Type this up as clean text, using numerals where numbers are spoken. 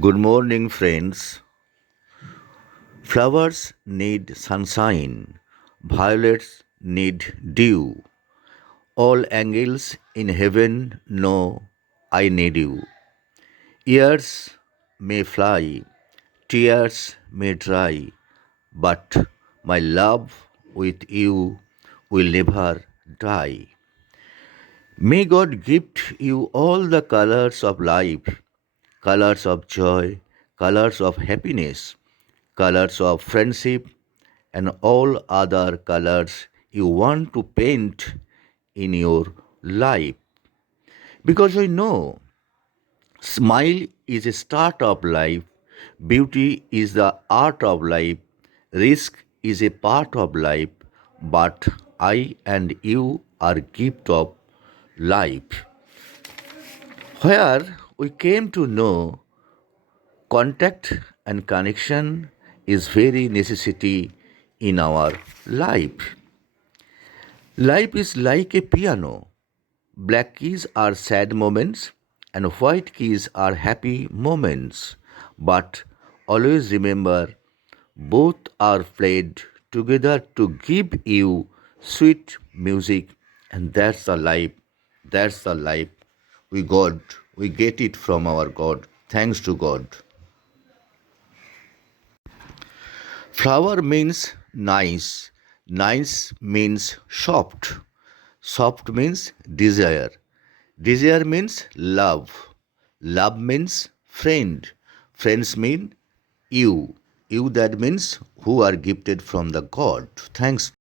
Good morning, friends. Flowers need sunshine, violets need dew. All angels in heaven know I need you. Years may fly, tears may dry, but my love with you will never die. May God gift you all the colors of life, colors of joy, colors of happiness, colors of friendship, and all other colors you want to paint in your life. Because I know smile is a start of life, beauty is the art of life, risk is a part of life, but I and you are gift of life. Where we came to know contact and connection is very necessity in our life. Life is like a piano. Black keys are sad moments and white keys are happy moments. But always remember, both are played together to give you sweet music, and that's the life. That's the life we got. We get it from our God. Thanks to God. Flower means nice. Nice means soft. Soft means desire. Desire means love. Love means friend. Friends mean you. You that means who are gifted from the God. Thanks.